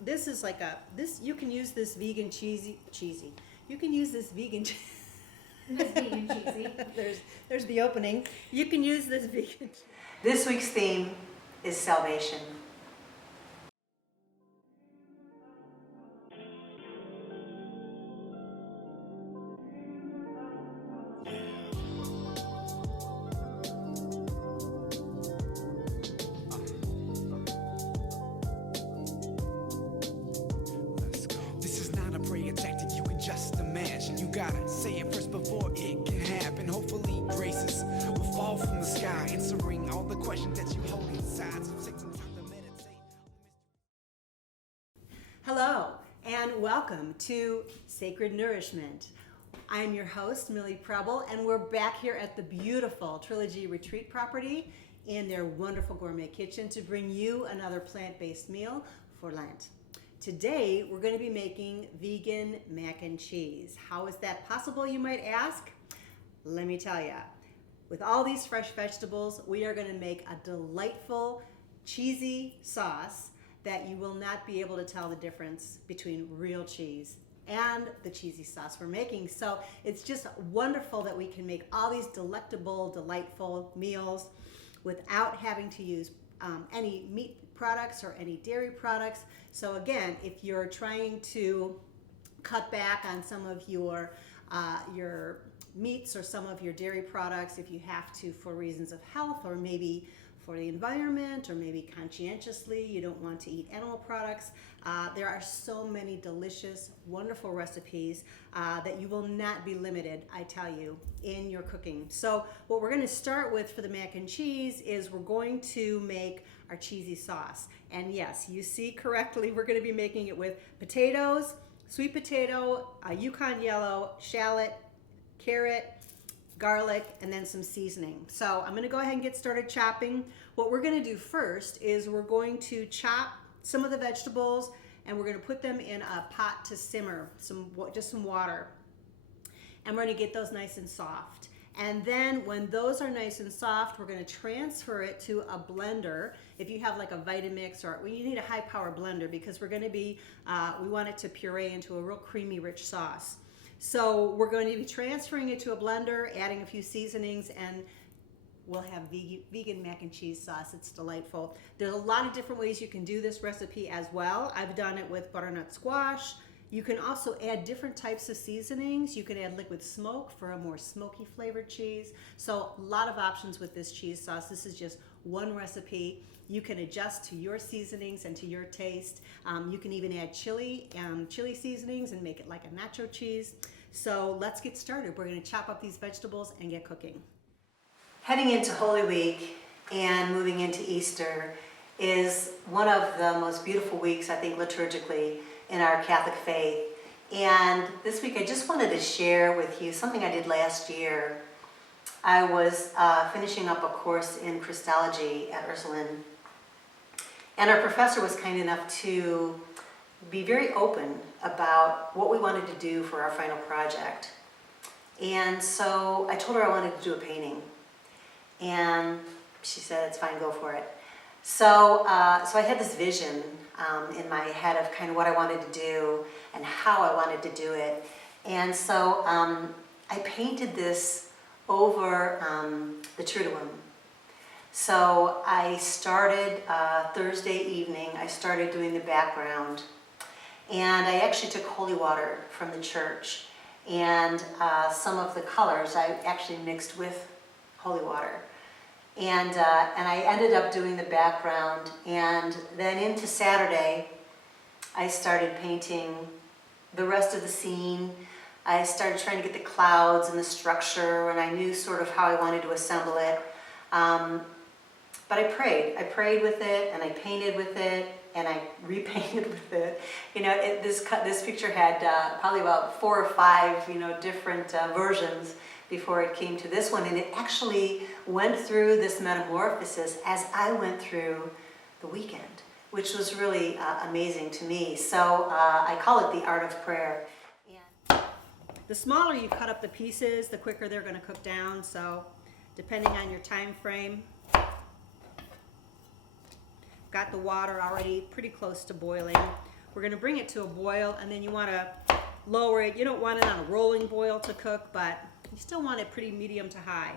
this is like you can use this vegan cheesy. You can use this vegan This vegan cheesy. there's the opening. You can use this vegan. This week's theme is salvation. This is not a prayer tactic you can just imagine. You gotta say it first before it can happen. Hopefully graces will fall from the sky, answering all the questions that you hold inside. So take some time to meditate. Hello and welcome to Sacred Nourishment. I'm your host, Mille Prebel, and we're back here at the beautiful Trilogy Retreat property in their wonderful gourmet kitchen to bring you another plant-based meal for Lent. Today, we're going to be making vegan mac and cheese. How is that possible, you might ask? Let me tell you. With all these fresh vegetables, we are going to make a delightful, cheesy sauce that you will not be able to tell the difference between real cheese and the cheesy sauce we're making. So it's just wonderful that we can make all these delectable, delightful meals without having to use any meat products or any dairy products. So again, if you're trying to cut back on some of your meats or some of your dairy products, if you have to for reasons of health or maybe for the environment or maybe conscientiously you don't want to eat animal products, there are so many delicious, wonderful recipes that you will not be limited, I tell you, in your cooking. So what we're going to start with for the mac and cheese is we're going to make our cheesy sauce. And yes, you see correctly, we're going to be making it with potatoes, sweet potato, Yukon yellow, shallot, carrot, garlic, and then some seasoning. So I'm going to go ahead and get started chopping. What we're going to do first is we're going to chop some of the vegetables and we're going to put them in a pot to simmer, just some water. And we're going to get those nice and soft. And then when those are nice and soft, we're going to transfer it to a blender. If you have like a Vitamix or you need a high power blender because we're going to be, we want it to puree into a real creamy, rich sauce. So we're going to be transferring it to a blender, adding a few seasonings, and we'll have vegan mac and cheese sauce. It's delightful. There's a lot of different ways you can do this recipe as well. I've done it with butternut squash. You can also add different types of seasonings. You can add liquid smoke for a more smoky flavored cheese. So a lot of options with this cheese sauce. This is just one recipe. You can adjust to your seasonings and to your taste. You can even add chili seasonings and make it like a nacho cheese. So let's get started. We're going to chop up these vegetables and get cooking. Heading into Holy Week and moving into Easter is one of the most beautiful weeks, I think, liturgically in our Catholic faith. And this week I just wanted to share with you something I did last year. I was finishing up a course in Christology at Ursuline, and our professor was kind enough to be very open about what we wanted to do for our final project. And so I told her I wanted to do a painting, and she said, "It's fine, go for it." So I had this vision in my head of kind of what I wanted to do and how I wanted to do it. And so I painted this over the Triduum. So I started Thursday evening, I started doing the background, and I actually took holy water from the church, and some of the colors I actually mixed with holy water. And I ended up doing the background, and then into Saturday, I started painting the rest of the scene. I started trying to get the clouds and the structure, and I knew sort of how I wanted to assemble it. But I prayed with it, and I painted with it, and I repainted with it. You know, this picture had probably about 4 or 5, different versions before it came to this one, and it actually went through this metamorphosis as I went through the weekend, which was really amazing to me. So I call it the art of prayer. And the smaller you cut up the pieces, the quicker they're going to cook down. So depending on your time frame, got the water already pretty close to boiling. We're gonna bring it to a boil, and then you wanna lower it. You don't want it on a rolling boil to cook, but you still want it pretty medium to high.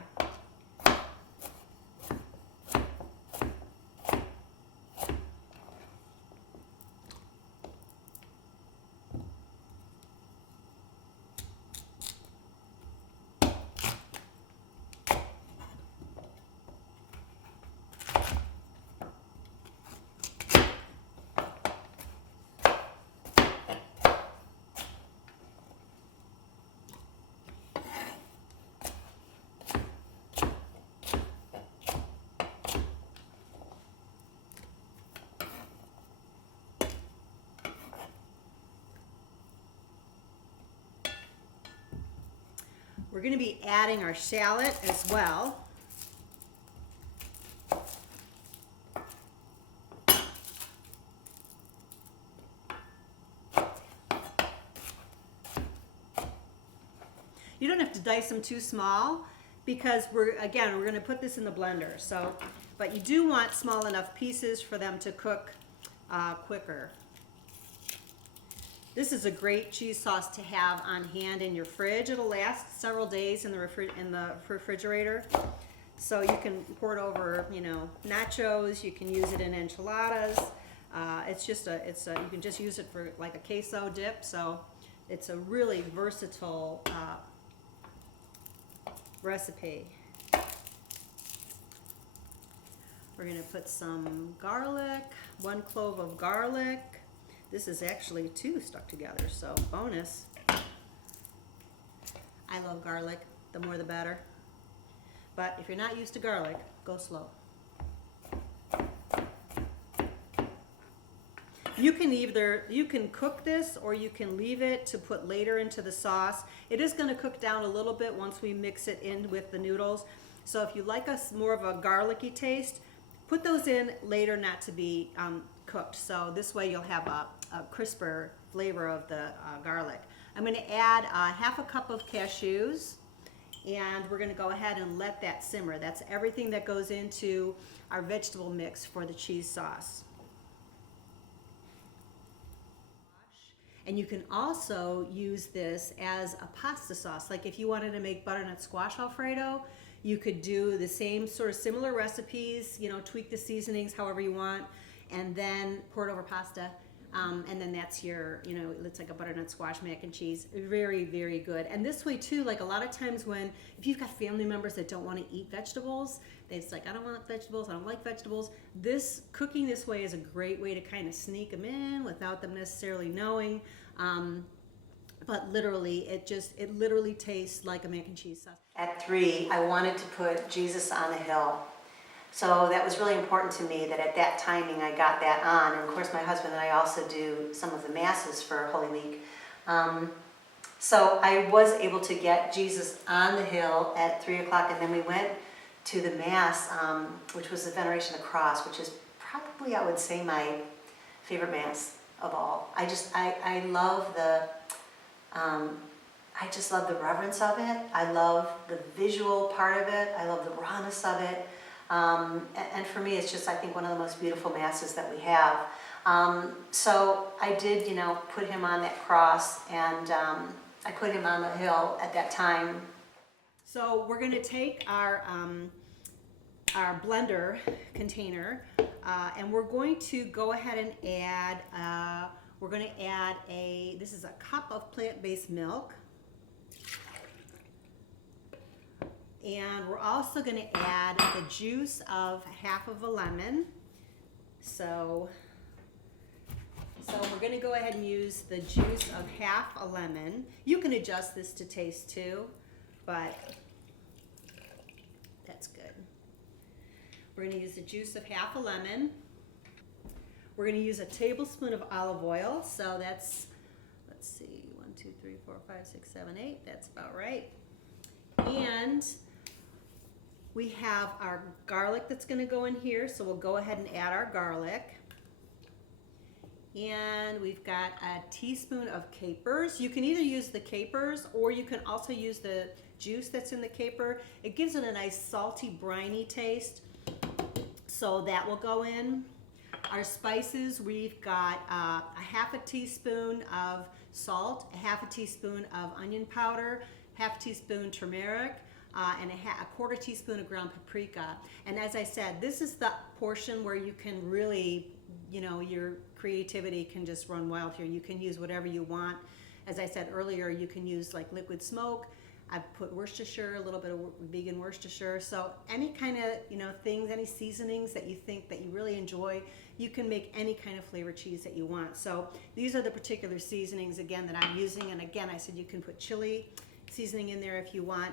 We're going to be adding our shallot as well. You don't have to dice them too small because we're going to put this in the blender. So, but you do want small enough pieces for them to cook quicker. This is a great cheese sauce to have on hand in your fridge. It'll last several days in the refrigerator. So you can pour it over, you know, nachos. You can use it in enchiladas. You can just use it for like a queso dip. So it's a really versatile recipe. We're gonna put some garlic, 1 clove of garlic. This is actually 2 stuck together, so bonus. I love garlic, the more the better. But if you're not used to garlic, go slow. You can cook this or you can leave it to put later into the sauce. It is going to cook down a little bit once we mix it in with the noodles. So if you like more of a garlicky taste, put those in later, not to be cooked. So this way you'll have a crisper flavor of the garlic. I'm going to add 1/2 cup of cashews, and we're going to go ahead and let that simmer. That's everything that goes into our vegetable mix for the cheese sauce. And you can also use this as a pasta sauce. Like if you wanted to make butternut squash Alfredo, you could do the same sort of similar recipes, you know, tweak the seasonings however you want, and then pour it over pasta. And then that's your, you know, it's like a butternut squash mac and cheese. Very, very good. And this way too, like a lot of times if you've got family members that don't want to eat vegetables, it's like, I don't want vegetables, I don't like vegetables. Cooking this way is a great way to kind of sneak them in without them necessarily knowing. But literally, it literally tastes like a mac and cheese sauce. At 3, I wanted to put Jesus on the hill. So that was really important to me that at that timing I got that on. And of course my husband and I also do some of the masses for Holy Week. So I was able to get Jesus on the hill at 3 o'clock, and then we went to the Mass, which was the Veneration of the Cross, which is probably, I would say, my favorite Mass of all. I love I just love the reverence of it. I love the visual part of it. I love the rawness of it. And for me, it's just, I think, one of the most beautiful masses that we have. So I did, you know, put him on that cross, and I put him on the hill at that time. So we're going to take our blender container, and we're going to go ahead and add, this is a cup of plant-based milk. And we're also going to add the juice of 1/2 of a lemon. So we're going to go ahead and use the juice of 1/2 a lemon. You can adjust this to taste too, but that's good. We're going to use the juice of 1/2 a lemon. We're going to use a tablespoon of olive oil. So that's, let's see, 1, 2, 3, 4, 5, 6, 7, 8. That's about right. And we have our garlic that's going to go in here, so we'll go ahead and add our garlic. And we've got a teaspoon of capers. You can either use the capers or you can also use the juice that's in the caper. It gives it a nice salty, briny taste, so that will go in. our spices, we've got a half a teaspoon of salt, a half a teaspoon of onion powder, half a teaspoon turmeric, and a quarter teaspoon of ground paprika. And as I said, this is the portion where you can really, your creativity can just run wild here. You can use whatever you want. As I said earlier, you can use like liquid smoke. I've put Worcestershire, a little bit of vegan Worcestershire. So any kind of, things, any seasonings that you think that you really enjoy, you can make any kind of flavored cheese that you want. So these are the particular seasonings, again, that I'm using. And again, I said you can put chili seasoning in there if you want.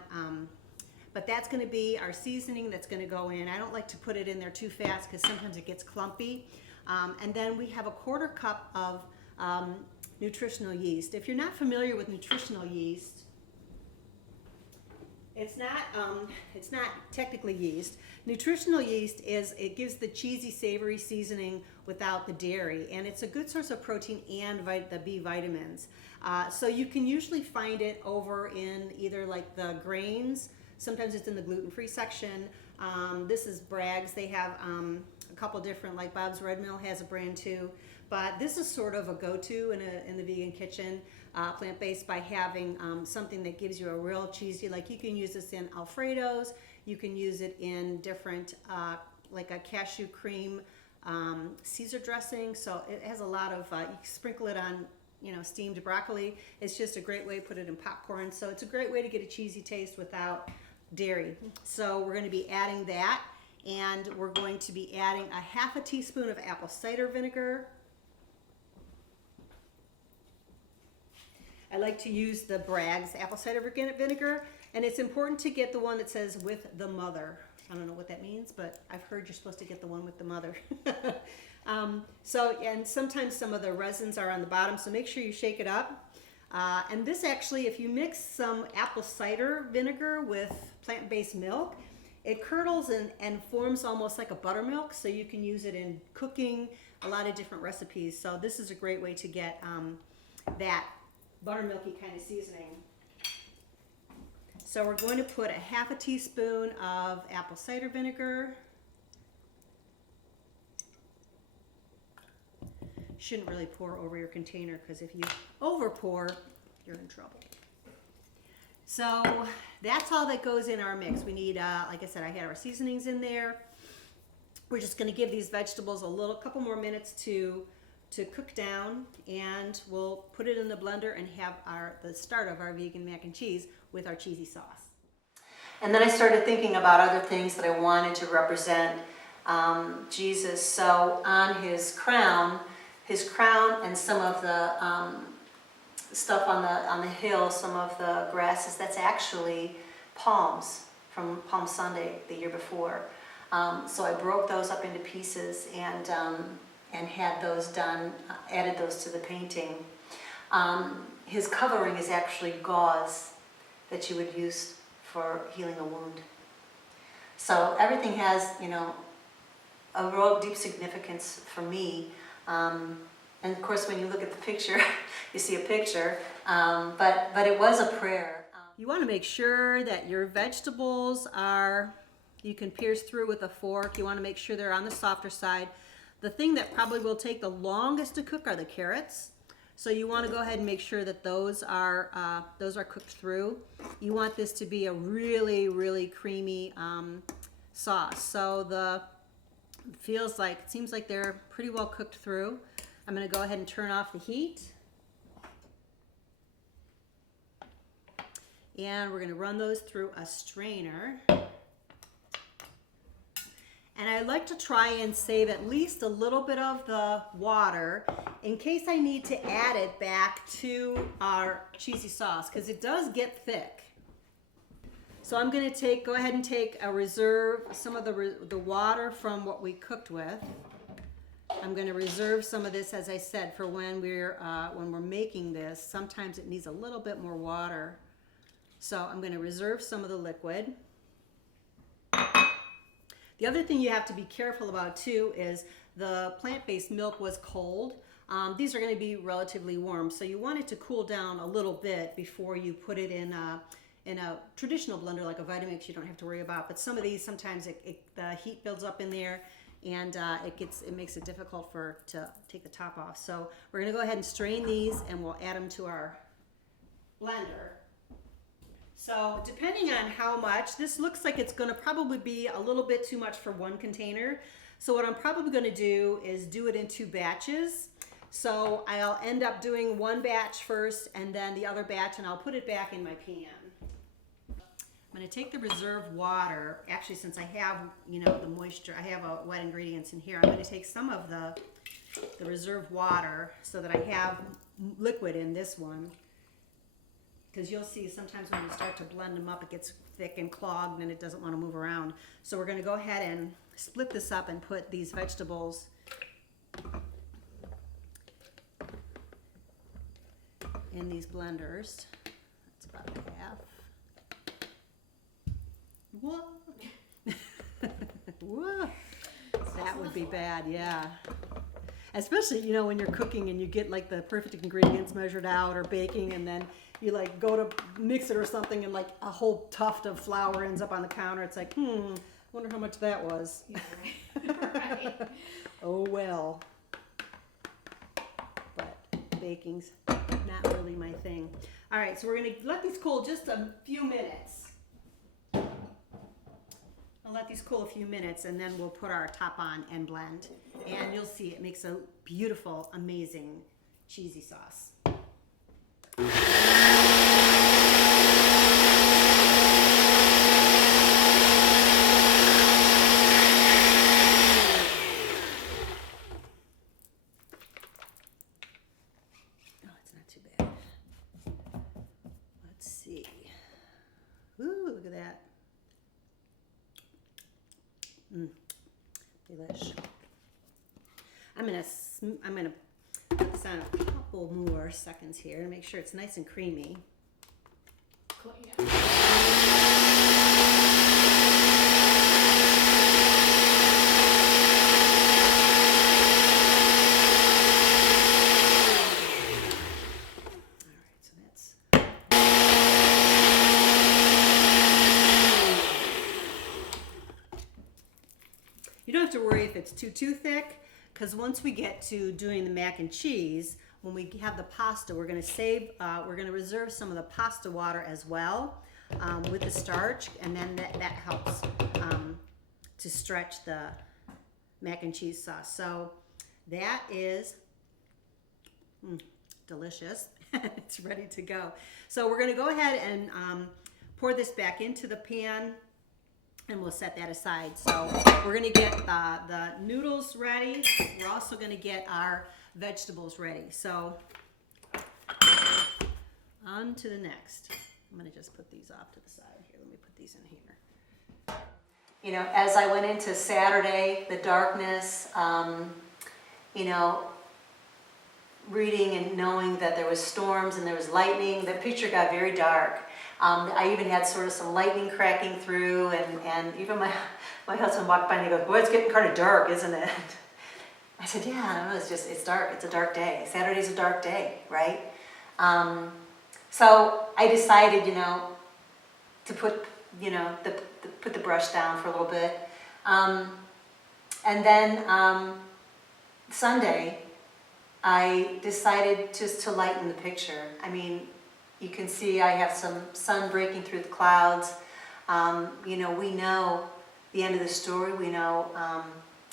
But that's going to be our seasoning that's going to go in. I don't like to put it in there too fast because sometimes it gets clumpy. And then we have a quarter cup of nutritional yeast. If you're not familiar with nutritional yeast, it's not technically yeast. Nutritional yeast it gives the cheesy, savory seasoning without the dairy, and it's a good source of protein and the B vitamins. So you can usually find it over in either like the grains. Sometimes it's in the gluten-free section. This is Bragg's. They have a couple different, like Bob's Red Mill has a brand too. But this is sort of a go-to in the vegan kitchen, plant-based, by having something that gives you a real cheesy, like you can use this in Alfredos, you can use it in different, like a cashew cream Caesar dressing. So it has a lot of, you can sprinkle it on, steamed broccoli. It's just a great way to put it in popcorn. So it's a great way to get a cheesy taste without dairy. So we're going to be adding that, and we're going to be adding a half a teaspoon of apple cider vinegar. I like to use the Bragg's apple cider vinegar, and it's important to get the one that says with the mother. I don't know what that means, but I've heard you're supposed to get the one with the mother. And sometimes some of the resins are on the bottom, so make sure you shake it up. And this actually, if you mix some apple cider vinegar with plant-based milk, it curdles and forms almost like a buttermilk, so you can use it in cooking, a lot of different recipes. So this is a great way to get that buttermilky kind of seasoning. So we're going to put a half a teaspoon of apple cider vinegar. You shouldn't really pour over your container, because if you over pour, you're in trouble. So that's all that goes in our mix. We need, like I said, I had our seasonings in there. We're just going to give these vegetables a couple more minutes to cook down, and we'll put it in the blender and have the start of our vegan mac and cheese with our cheesy sauce. And then I started thinking about other things that I wanted to represent Jesus. So on his crown and some of the stuff on the hill, some of the grasses, that's actually palms from Palm Sunday the year before. So I broke those up into pieces and had those done, added those to the painting. His covering is actually gauze that you would use for healing a wound. So everything has, a real deep significance for me. And of course, when you look at the picture, you see a picture, but it was a prayer. You want to make sure that your vegetables you can pierce through with a fork. You want to make sure they're on the softer side. The thing that probably will take the longest to cook are the carrots. So you want to go ahead and make sure that those are cooked through. You want this to be a really, really creamy sauce. So it seems like they're pretty well cooked through. I'm going to go ahead and turn off the heat. And we're going to run those through a strainer. And I like to try and save at least a little bit of the water in case I need to add it back to our cheesy sauce, because it does get thick. So I'm going to go ahead and take some of the water from what we cooked with. I'm going to reserve some of this, as I said, for when we're making this. Sometimes it needs a little bit more water. So I'm going to reserve some of the liquid. The other thing you have to be careful about too is the plant-based milk was cold. These are going to be relatively warm, so you want it to cool down a little bit before you put it in a traditional blender like a Vitamix. You don't have to worry about. But some of these, sometimes the heat builds up in there. and it makes it difficult to take the top off. So we're gonna go ahead and strain these, and we'll add them to our blender. So depending on how much, this looks like it's gonna probably be a little bit too much for one container. So what I'm probably gonna do is do it in 2 batches. So I'll end up doing one batch first and then the other batch, and I'll put it back in my pan. I'm gonna take the reserve water, actually since I have, the moisture, I have wet ingredients in here, I'm gonna take some of the reserve water so that I have liquid in this one. Because you'll see sometimes when you start to blend them up, it gets thick and clogged and it doesn't want to move around. So we're going to go ahead and split this up and put these vegetables in these blenders. That's about half. Whoa! Whoa! That would be bad, yeah. Especially, when you're cooking and you get like the perfect ingredients measured out, or baking, and then you like go to mix it or something, and like a whole tuft of flour ends up on the counter. It's like, wonder how much that was. Yeah, right. Right. Oh well. But baking's not really my thing. All right, so we're gonna let these cool just a few minutes. I'll let these cool a few minutes, and then we'll put our top on and blend. And you'll see it makes a beautiful, amazing cheesy sauce. Look at that. Delish. I'm gonna put this on a couple more seconds here to make sure it's nice and creamy. Cool, yeah. You don't have to worry if it's too thick, because once we get to doing the mac and cheese, when we have the pasta, we're going to reserve some of the pasta water as well with the starch, and then that helps to stretch the mac and cheese sauce. So that is delicious. It's ready to go. So we're going to go ahead and pour this back into the pan, and we'll set that aside. So we're gonna get the noodles ready. We're also gonna get our vegetables ready. So on to the next. I'm gonna just put these off to the side here. Let me put these in here. As I went into Saturday, the darkness, reading and knowing that there was storms and there was lightning, the picture got very dark. I even had sort of some lightning cracking through, and even my husband walked by and he goes, "Boy, it's getting kind of dark, isn't it?" I said, "Yeah, I don't know, it's dark. It's a dark day. Saturday's a dark day, right?" So I decided, to put, put the brush down for a little bit, and then Sunday I decided just to lighten the picture. I mean, you can see I have some sun breaking through the clouds. We know the end of the story. We know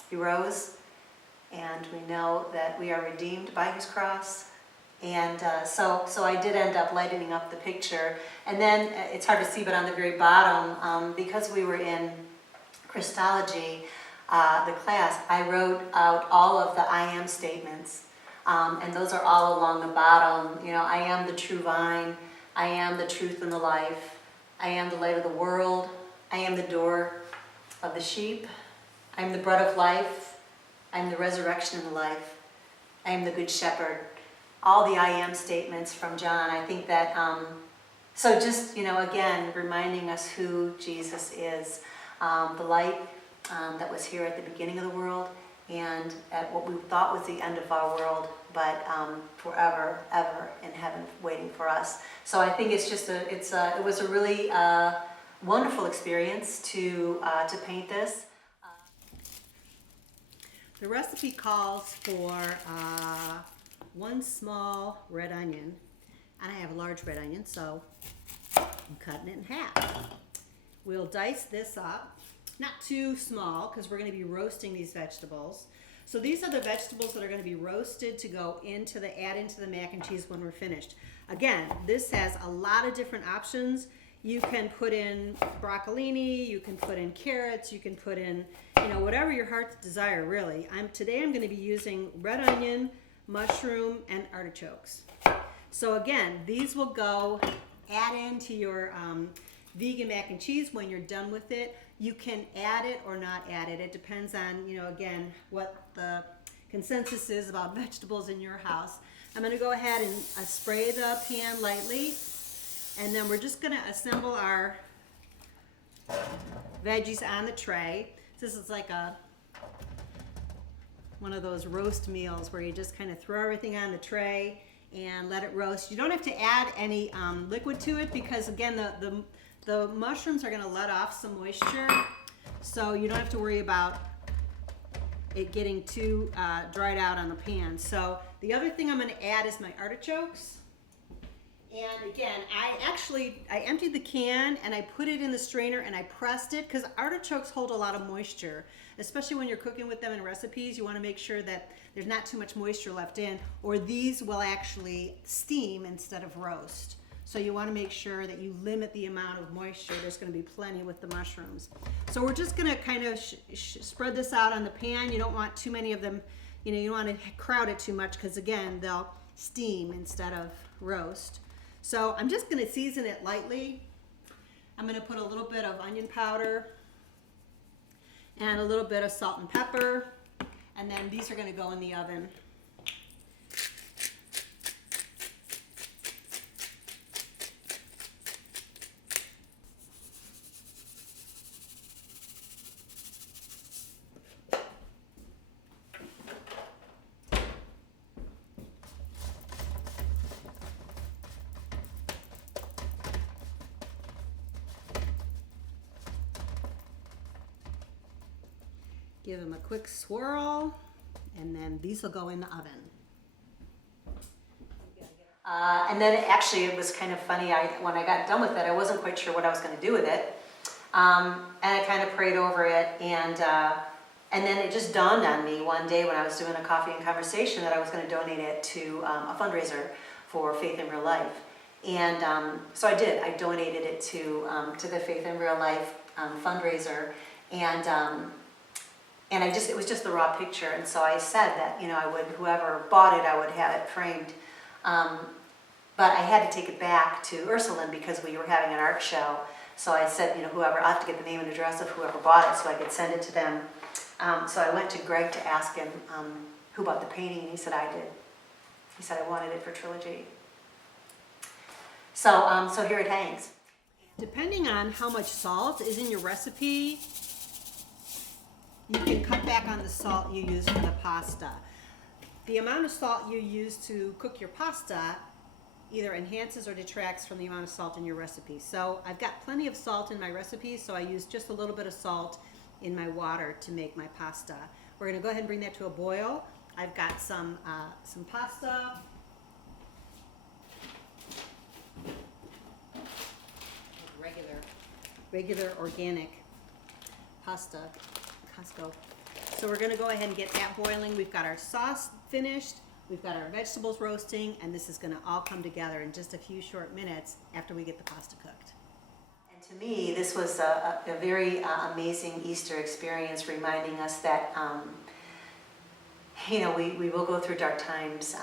he rose, and we know that we are redeemed by his cross. And so I did end up lightening up the picture. And then it's hard to see, but on the very bottom, because we were in Christology, the class, I wrote out all of the I am statements. And those are all along the bottom. I am the true vine. I am the truth and the life. I am the light of the world. I am the door of the sheep. I am the bread of life. I am the resurrection and the life. I am the good shepherd. All the I am statements from John. I think that, so just, again, reminding us who Jesus is. The light that was here at the beginning of the world, and at what we thought was the end of our world, but forever, ever in heaven waiting for us. So I think it's just it was a really wonderful experience to paint this. The recipe calls for 1 small red onion, and I have a large red onion, so I'm cutting it in half. We'll dice this up, not too small because we're going to be roasting these vegetables. So these are the vegetables that are going to be roasted to go into add into the mac and cheese when we're finished. Again, this has a lot of different options. You can put in broccolini, you can put in carrots, you can put in, whatever your heart's desire, really. Today I'm going to be using red onion, mushroom, and artichokes. So again, these will go add into your vegan mac and cheese when you're done with it. You can add it or not add it. It depends on, again, what the consensus is about vegetables in your house. I'm going to go ahead and spray the pan lightly, and then we're just going to assemble our veggies on the tray. This is like one of those roast meals where you just kind of throw everything on the tray and let it roast. You don't have to add any liquid to it because, again, the mushrooms are going to let off some moisture, so you don't have to worry about it getting too dried out on the pan. So the other thing I'm going to add is my artichokes. And again, I emptied the can and I put it in the strainer and I pressed it because artichokes hold a lot of moisture, especially when you're cooking with them in recipes. You want to make sure that there's not too much moisture left in, or these will actually steam instead of roast. So you want to make sure that you limit the amount of moisture. There's going to be plenty with the mushrooms. So we're just going to kind of spread this out on the pan. You don't want too many of them, you don't want to crowd it too much because, again, they'll steam instead of roast. So I'm just going to season it lightly. I'm going to put a little bit of onion powder and a little bit of salt and pepper, and then these are going to go in the oven. Give them a quick swirl, and then these will go in the oven. And then actually it was kind of funny, when I got done with it, I wasn't quite sure what I was going to do with it. And I kind of prayed over it, and then it just dawned on me one day when I was doing a coffee and conversation that I was going to donate it to a fundraiser for Faith in Real Life. And so I did. I donated it to the Faith in Real Life fundraiser, and it was just the raw picture. And so I said that, whoever bought it, I would have it framed. But I had to take it back to Ursuline because we were having an art show. So I said, I'll have to get the name and address of whoever bought it so I could send it to them. So I went to Greg to ask him who bought the painting, and he said I did. He said I wanted it for Trilogy. So here it hangs. Depending on how much salt is in your recipe, you can cut back on the salt you use for the pasta. The amount of salt you use to cook your pasta either enhances or detracts from the amount of salt in your recipe. So I've got plenty of salt in my recipe, so I use just a little bit of salt in my water to make my pasta. We're going to go ahead and bring that to a boil. I've got some pasta. Regular organic pasta. Costco. So we're going to go ahead and get that boiling. We've got our sauce finished, we've got our vegetables roasting, and this is going to all come together in just a few short minutes after we get the pasta cooked. And to me, this was a very amazing Easter experience, reminding us that, we will go through dark times,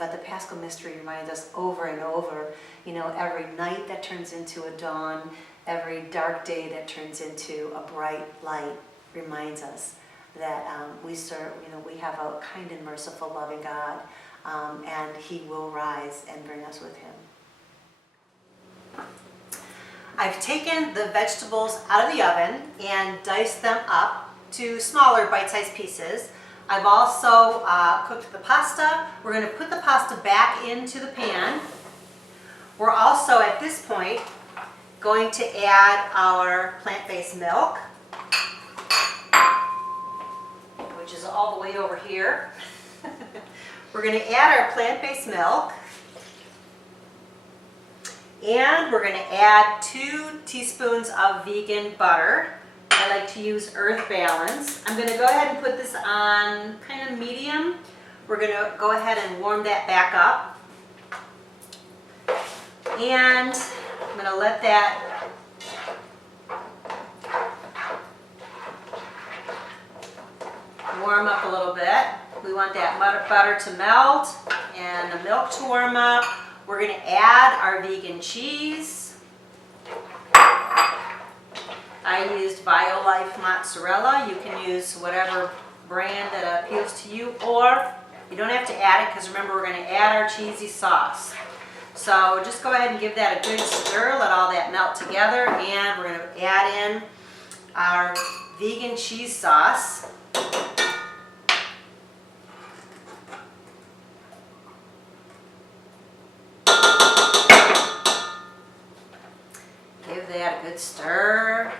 but the Paschal mystery reminds us over and over, every night that turns into a dawn, every dark day that turns into a bright light, reminds us that we serve, we have a kind and merciful, loving God, and He will rise and bring us with Him. I've taken the vegetables out of the oven and diced them up to smaller bite-sized pieces. I've also cooked the pasta. We're going to put the pasta back into the pan. We're also, at this point, going to add our plant-based milk, which is all the way over here. We're going to add our plant-based milk. And we're going to add 2 teaspoons of vegan butter. I like to use Earth Balance. I'm going to go ahead and put this on kind of medium. We're going to go ahead and warm that back up. And I'm going to let that warm up a little bit. We want that butter to melt and the milk to warm up. We're going to add our vegan cheese. I used BioLife mozzarella. You can use whatever brand that appeals to you, or you don't have to add it because remember we're going to add our cheesy sauce. So just go ahead and give that a good stir, let all that melt together, and we're going to add in our vegan cheese sauce. Give that a good stir.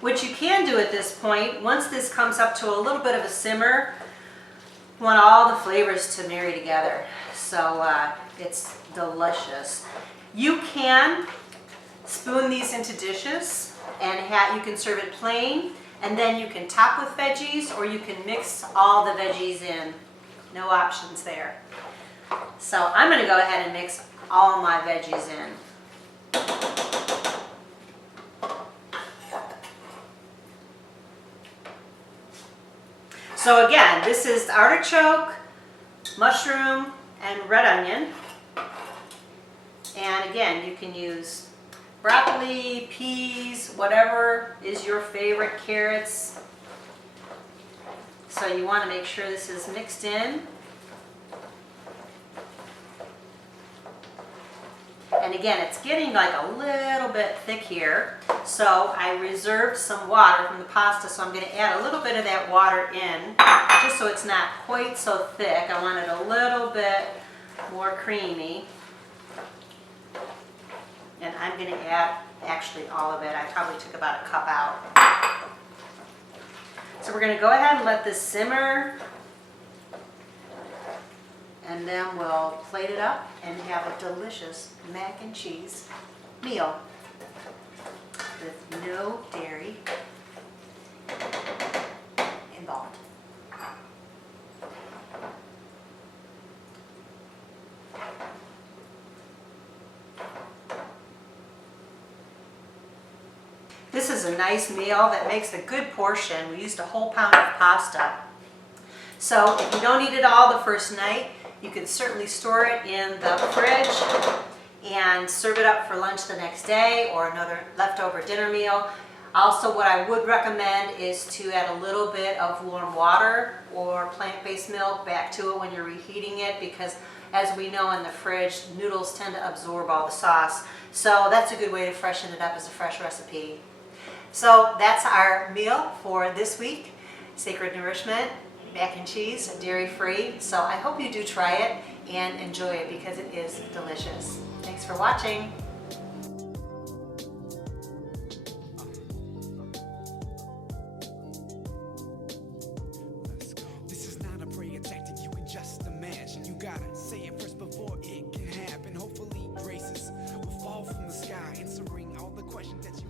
What you can do at this point, once this comes up to a little bit of a simmer, you want all the flavors to marry together. So it's delicious. You can spoon these into dishes and you can serve it plain, and then you can top with veggies or you can mix all the veggies in. No options there. So I'm going to go ahead and mix all my veggies in. So again, this is artichoke, mushroom, and red onion. And again, you can use broccoli, peas, whatever is your favorite, carrots. So you want to make sure this is mixed in. And again, it's getting like a little bit thick here. So I reserved some water from the pasta, so I'm going to add a little bit of that water in, just so it's not quite so thick. I want it a little bit more creamy. And I'm going to add actually all of it. I probably took about a cup out. So we're going to go ahead and let this simmer. And then we'll plate it up and have a delicious mac and cheese meal with no dairy involved. This is a nice meal that makes a good portion. We used a whole pound of pasta. So if you don't eat it all the first night, you can certainly store it in the fridge and serve it up for lunch the next day or another leftover dinner meal. Also, what I would recommend is to add a little bit of warm water or plant-based milk back to it when you're reheating it, because as we know in the fridge, noodles tend to absorb all the sauce. So that's a good way to freshen it up as a fresh recipe. So that's our meal for this week. Sacred Nourishment, mac and cheese, dairy-free. So I hope you do try it and enjoy it because it is delicious. Thanks for watching. This is not a prayer tactic you can just imagine. You gotta say it first before it can happen. Hopefully graces will fall from the sky, answering all the questions that you